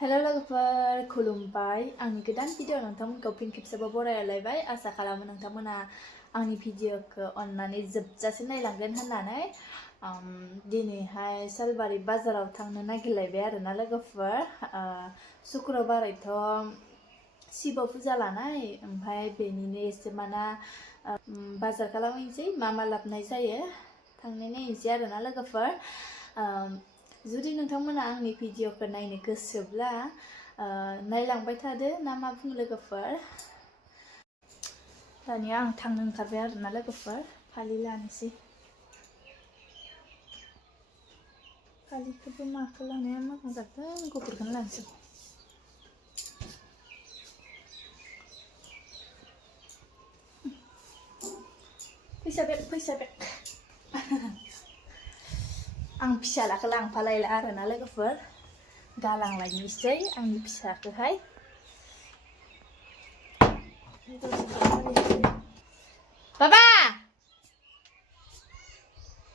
हेल' लोगोफोर खुलुमबाय आंनि गोदान भिडिअ नोंथांमोनखौ फिन खेबसेबाव बरायलायबाय आसा खालामो नोंथांमोना आंनि भिडिअखौ अननानै जोबजासिम नायलांगोन होननानै दिनैहाय सालबारि बाजाराव थांनो नागिरलायबाय आरोना लोगोफोर शुक्रबारैथ' शिब फुजा लानाय ओमफ्राय बेनिनो एसे माना बाजार खालामहैनोसै मा लाबोनाय जायो थांनो नायनोसै आरोना लोगोफोर जुदि नोंथांमोना आंनि भिडिअखौ नायनो गोसोब्ला नायलांबाय थादो ना मा बुङो लोगोफोर दानिया आं थांनो ओंखारबाय आरोना लोगोफोर फालि लानोसै फालिखौबो माखौ लानाया मोजां जागोन गुफुरखौनो लानोसै फैसा बेग आं फिसालाखौ लांफालायला आरोना लोगोफोर गालांलायनोसै आंनि फिसाखौहाय बाबा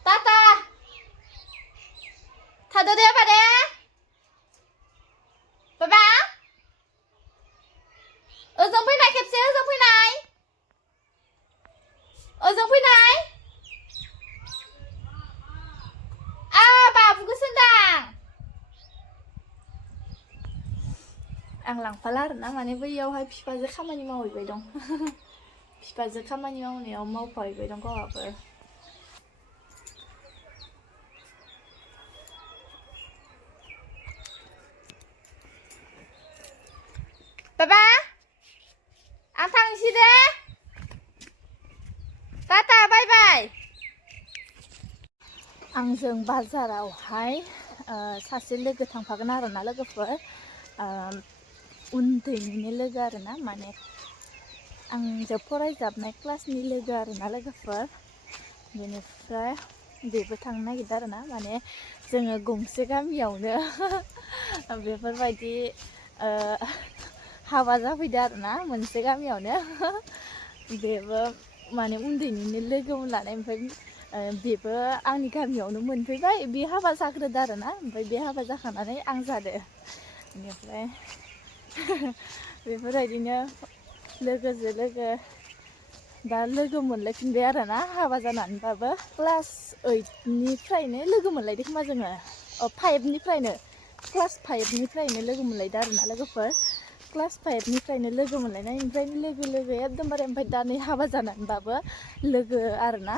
टाटा थादो दे बादे बाबा ओजों फैनाय खेबसे ओजों फैनाय आं लांफाला आरोना माने बैयावहाय बिफाजों खामानि मावहैबाय दं बिफाजों खामानि मावनायाव मावफाहैबाय दं गावहाबो बाबा आं थांसै दे टाटा बाय बाय आंजों बाजारावहाय सासे लोगो थांफागोन आरोना लोगोफोर उन्दैनिनो लोगो आरोना माने आंजों फरायजाबनाय क्लासनि लोगो आरोना लोगोफोर बेनिफ्राय बेबो थांनो नागिरदों आरोना माने जोङो गंसे गामियावनो बेफोरबायदि हाबा जाफैदो आरोना मोनसे गामियावनो बेबो माने उन्दैनिनो लोगोमोन लानाय ओमफ्राय बेबो आंनि गामियावनो मोनफैबाय बे हाबा जाग्रोदो आरोना ओमफ्राय बे हाबा जाखांनानै आं जादो बेनिफ्राय बेफोरबायदिनो लोगोजों लोगो दा लोगो मोनलायफिनबाय आरोना हाबा जानानैबाबो क्लास 8निफ्रायनो लोगो मोनलायदों खोमा जोङो 5निफ्रायनो क्लास 5निफ्रायनो लोगो मोनलायदों आरोना लोगोफोर क्लास 5निफ्रायनो लोगो मोनलायनाय ओमफ्रायनो लोगो एकदमबारे ओमफ्राय दा नै हाबा जानानैबाबो लोगो आरोना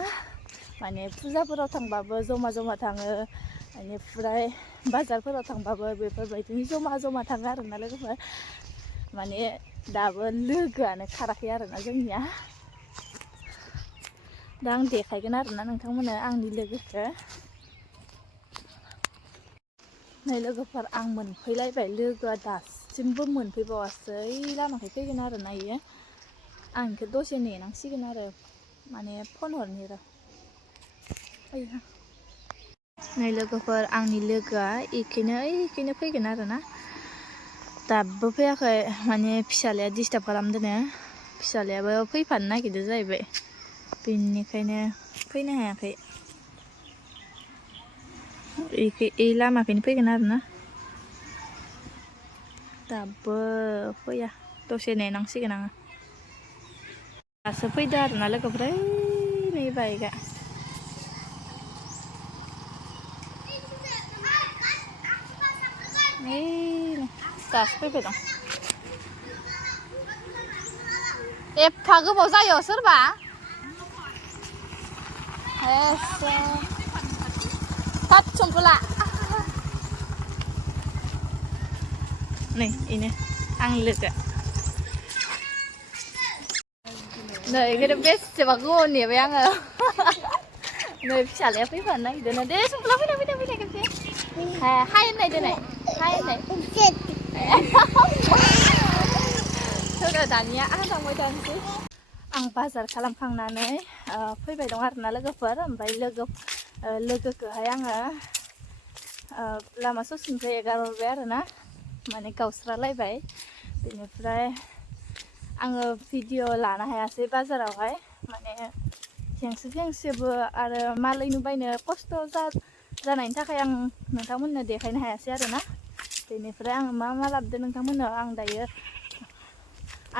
माने फुजाफोराव थांबाबो जमा थाङो बेनिफ्राय बाजारफोराव थांबाबो बेफोरबायदिनो जमा थाङो आरोना लोगोफोर माने दाबो लोगोआनो खाराखै आरोना जोंनिया दा आं देखायगोन आरोना नोंथांमोननो आंनि लोगोखौ नै लोगोफोर आं मोनफैलायबाय लोगोआ दासिमबो मोनफैबावासै लामाखै फैगोन आरोना इयो आं इखौ दसे नेनांसिगोन आरो माने फन हरनि र' नै लोगोफोर आंनि लोगोआ इखैनो फैगोन आरोना दाबो फैयाखै माने फिसालाया डिस्टार्ब खालामदोनो फिसालायाबो फैफानो नागिरदों जाहैबाय बेनिखायनो फैनो हायाखै ए लामाखैनो फैगोन आरोना दाबो फैया दसे नेनांसिगोन आङो दासो फैदो आरोना लोगोफोर नै बाइकआ दासो फैबाय दं एफा गोबाव जायो सोरबा थाब संखोला नै इनो आं लोगो नै बेखौनो बेसेबा गोबाव नेबाय आङो नै फिसालाया फैफानो नागिरदों दे संखोला फैना खेबसे हाय होननाय दोनै हाय होननाय दानिया आं थांबाय थानोसै आं बाजार खालामखांनानै फैबाय दं आरोना लोगोफोर ओमफ्राय लोगोखौहाय आङो लामा ससेनिफ्राय एगारहरबाय आरोना माने गावस्रालायबाय बेनिफ्राय आङो भिडिअ लानो हायासै बाजारावहाय माने हेंसोबो आरो मालायनो बायनो खस्थ' जानायनि थाखाय आं नोंथांमोननो देखायनो हायासै आरोना बेनिफ्राय आं मा लाबोदों नोंथांमोननो आं दायो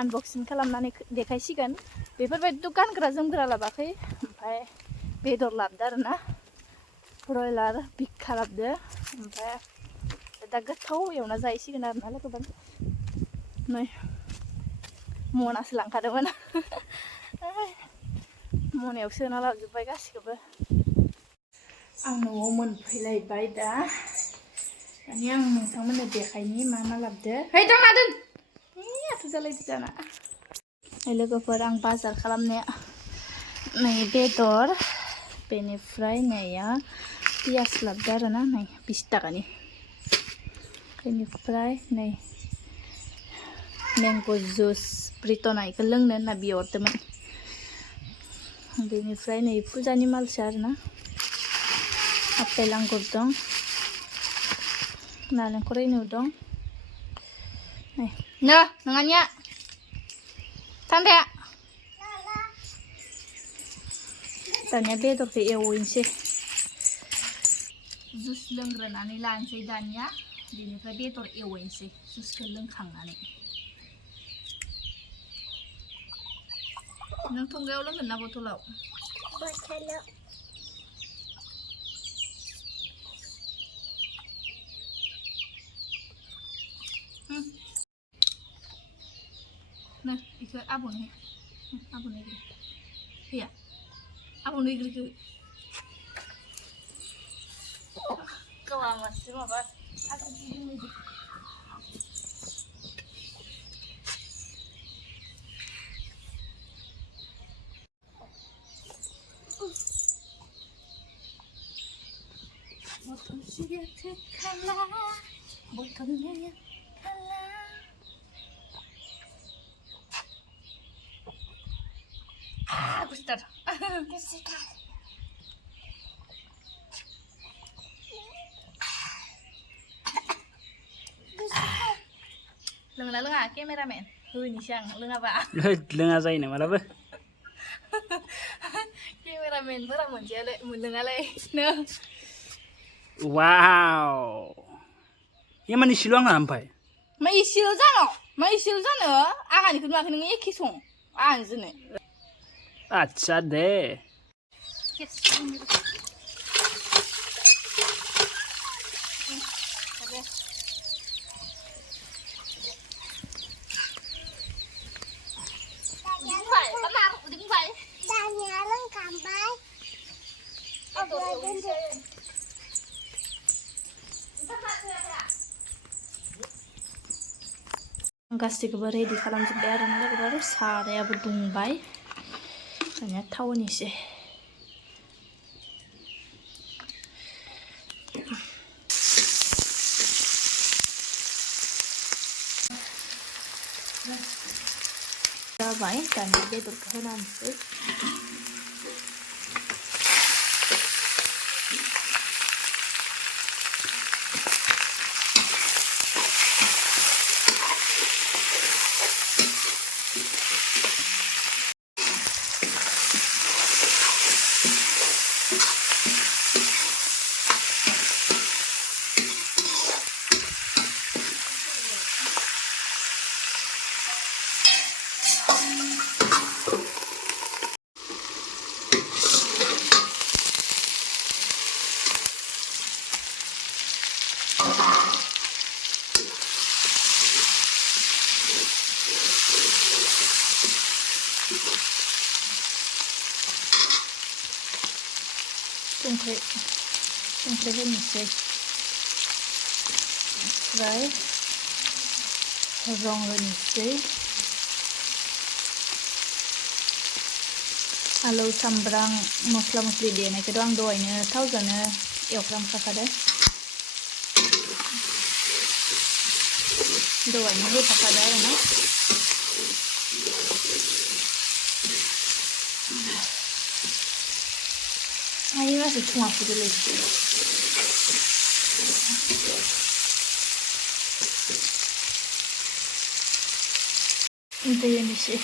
आनबक्सिं खालामनानै देखायसिगोन बेफोरबायदिथ' गानग्रा जोमग्रा लाबाखै ओमफ्राय बेदर लाबोदो आरोना ब्रयलार बिखा लाबोदो ओमफ्राय दा गोथाव एवना जाहैसिगोन आरोना लोगोफोर नै मनासो लांखादोंमोन मनायाव सोना लाजोब्बाय गासिखौबो आं न'आव मोनफैलायबाय दा दानि आं नोंथांमोननो देखायनि मा लाबोदो है दामा दोन आथु जालायदो जाना लोगोफोर आं बाजार खालामनाया नै बेदर बेनिफ्राय नैया पियास लाबोदो आरोना नै 20 थाखानि बेनिफ्राय नै मैंगो जुस ब्रिटना इखौ लोंनो होनना बिहरदोंमोन बेनिफ्राय नै फुजानि मालसो आरोना आपेल आंगुर दं नालेंखर इनु दं नै नोंहानिया थान्दाया दानिया बेदरखौ एवहैनोसै जुस लोंग्रोनानै लानोसै दानिया बेनिफ्राय बेदर एवहैनोसै जुसखौ लोंखांनानै नों थंगायाव लोंगोन ना बथलाव नो इखौ आब'नो हैया आब'नो इग्रिखौ गावा मासे माबा बथलसे खाला बथलनै खाला गुस्तार लोंना लोङा केमेरामेन होनिसै आं लोङाबा लोङा जायो ना मालाबा केमेरामेनफोरा मोनलोङालै नो वाव एमान इसेल' आंना ओमफ्राय मा इसेल' जानो आंहानिखौ नुवाखै नोङो एखे सं आंजोंनो आच्छा दे गासैखौबो रेडि खालामजोब्बाय आरो ना लोगोफोर सारायाबो दुंबाय दानिया थाव होनोसै जाबाय दानिया बेदरखौ होनानैसै संख्रि होनोसै ओमफ्राय रं होनोसै आलौ सामब्राम मस्ला मस्लि देनायखौथ' आं दहायनो थावजोंनो एवफ्रामखादों दहायनो होखादों आरोना आइ मासि थुङाखैलै दै होनोसै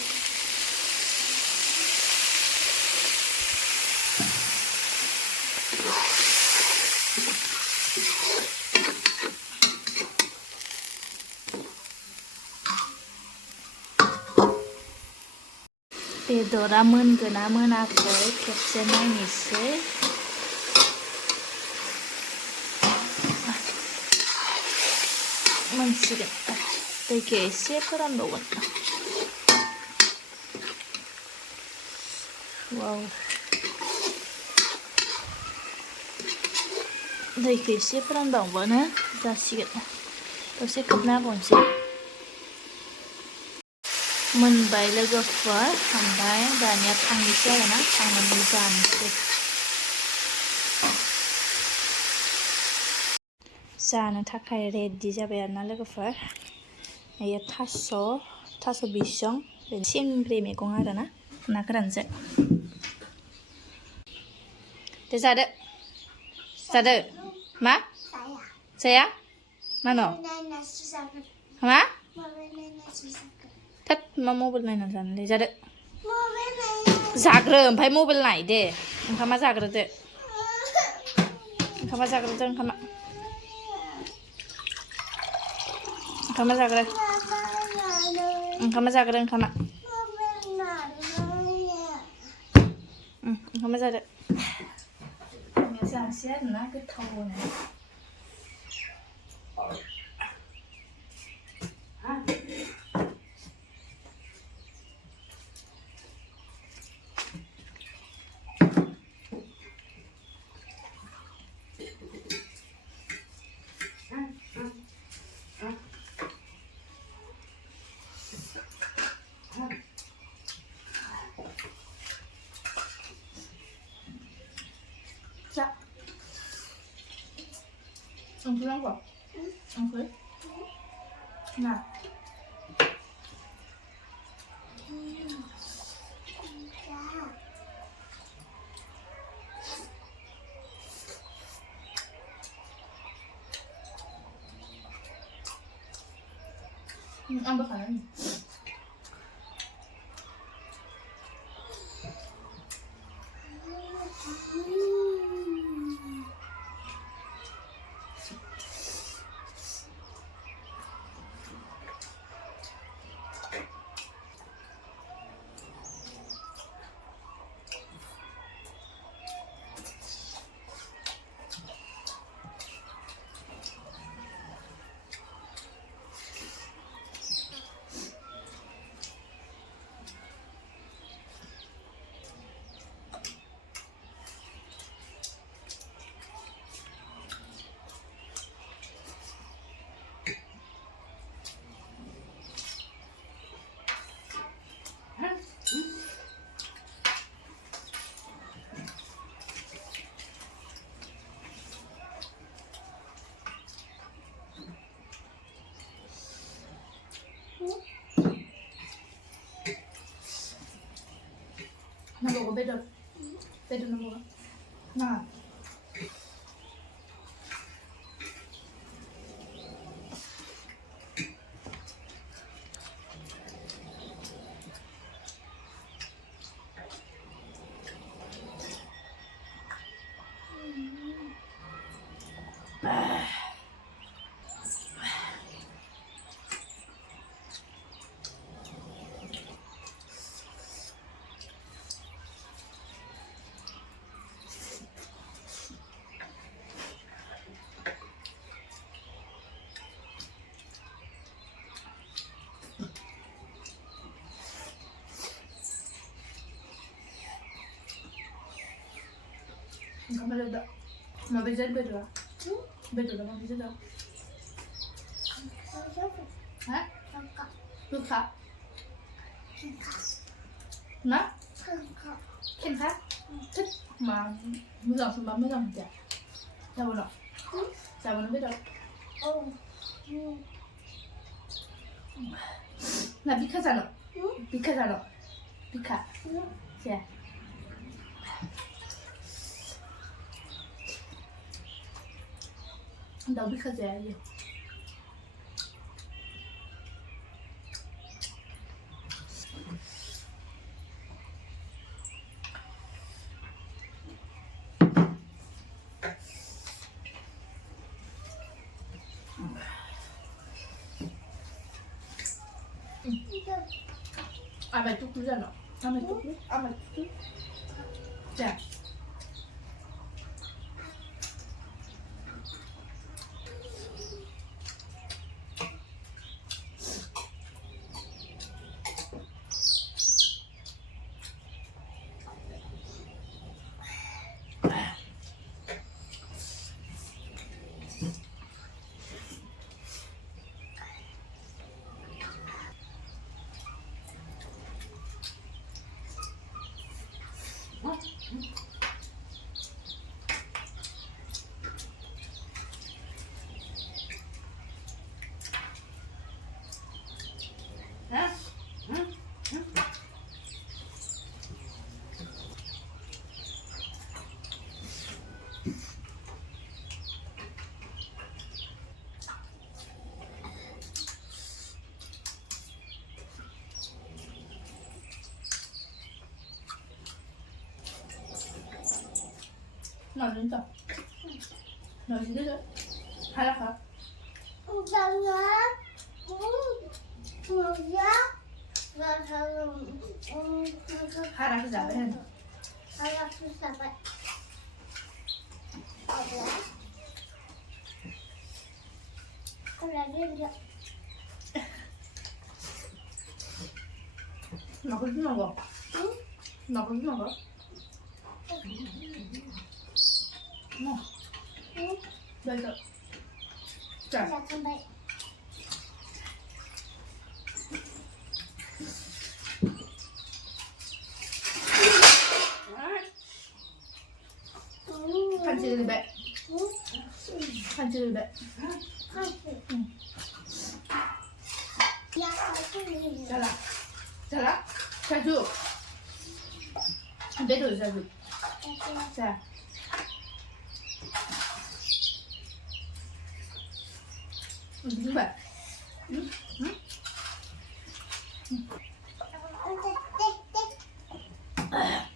बेदरा मोनगोना मोनाखै खेबसे नायनोसै मोनसिगोन दैखौ एसे फोरानबावगोन वाव दैखौ एसे फोरानबावबानो जासिगोन दसे खोबना होबावनोसै मोनबाय लोगोफोर ओमफ्राय दानिया खांनोसै आरोना खांनानै जानोसै जानो थाखाय रेडि जाबाय आरोना लोगोफोर बेयो थास' बिसं सिंग्रि मैगं आरोना ना गोरानजों दे जादो मा जाया मानो मा थोद मा मबाइल नायना जानोलै जादो जाग्रो ओमफ्राय मबाइल नाय दे ओंखामा जाग्रोदो ओंखामा जाग्रो ओंखामा जादो जानोसै आरोना गोथावनो जा संख्रि नांगौ संख्रि ना आंबो खालामो 나보고 배도 나보고 나 Kamu ada mau belajar berdua? Berdua mau belajar? Hah? Luka? Nah? Kenapa? Thích mà mới dọn xuống bấm mới dọn chả? Sao vậy? Sao vậy biết đâu? 나 미카잖아. 미카잖아. 미카. 자. 나 미카자야. 아, 말뚝 굴잖아. ăn mày chút đi ăn mày chút chà nói đến đâu nói gì đấy hay là khác hay là cái gì vậy nó có gì nào không nó có gì nào không nó đây rồi chả ăn chưa gì vậy ăn chưa gì vậy 잘라 자주 내도 자주 자 무슨 말? 응? 응?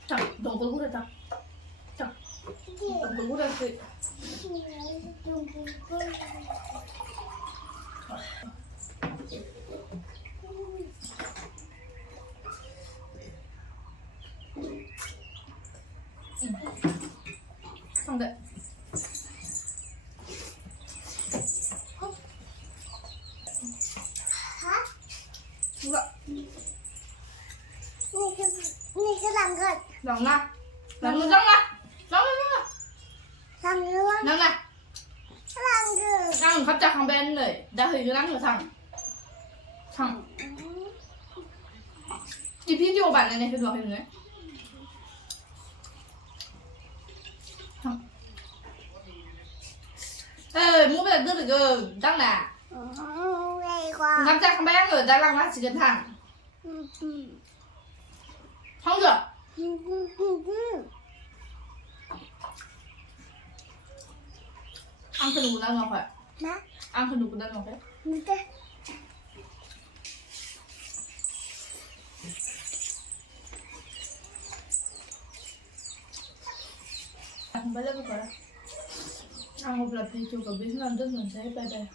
자, 너 얼굴에 다. 자, 너 얼굴에 그. 상대. 누가?นี่คือหลังเกิด Lần nè. Lần nè, lần nè. Lần nè. หลังเรื่อง Lần nè. หลังเกิด Thằng khắp chắc thằng bên này. Đã hình như lắm rồi thằng. Thằng. Cái video bạn này này phải gọi hình này. Thằng. Ê, mua bây giờ đưa được cơ. Đăng nè. เร็วกว่า Khắp chắc thằng bên rồi. Đã lăng mắt chỉ cần thằng. Không được. Ăn khăn đủ đang ngọc phải. นะ Ăn khăn đủ đang ngọc phải. มันจะ Không phải là cái đó. Ăn một lần thì chụp ở bên làm rất là dễ bay bay.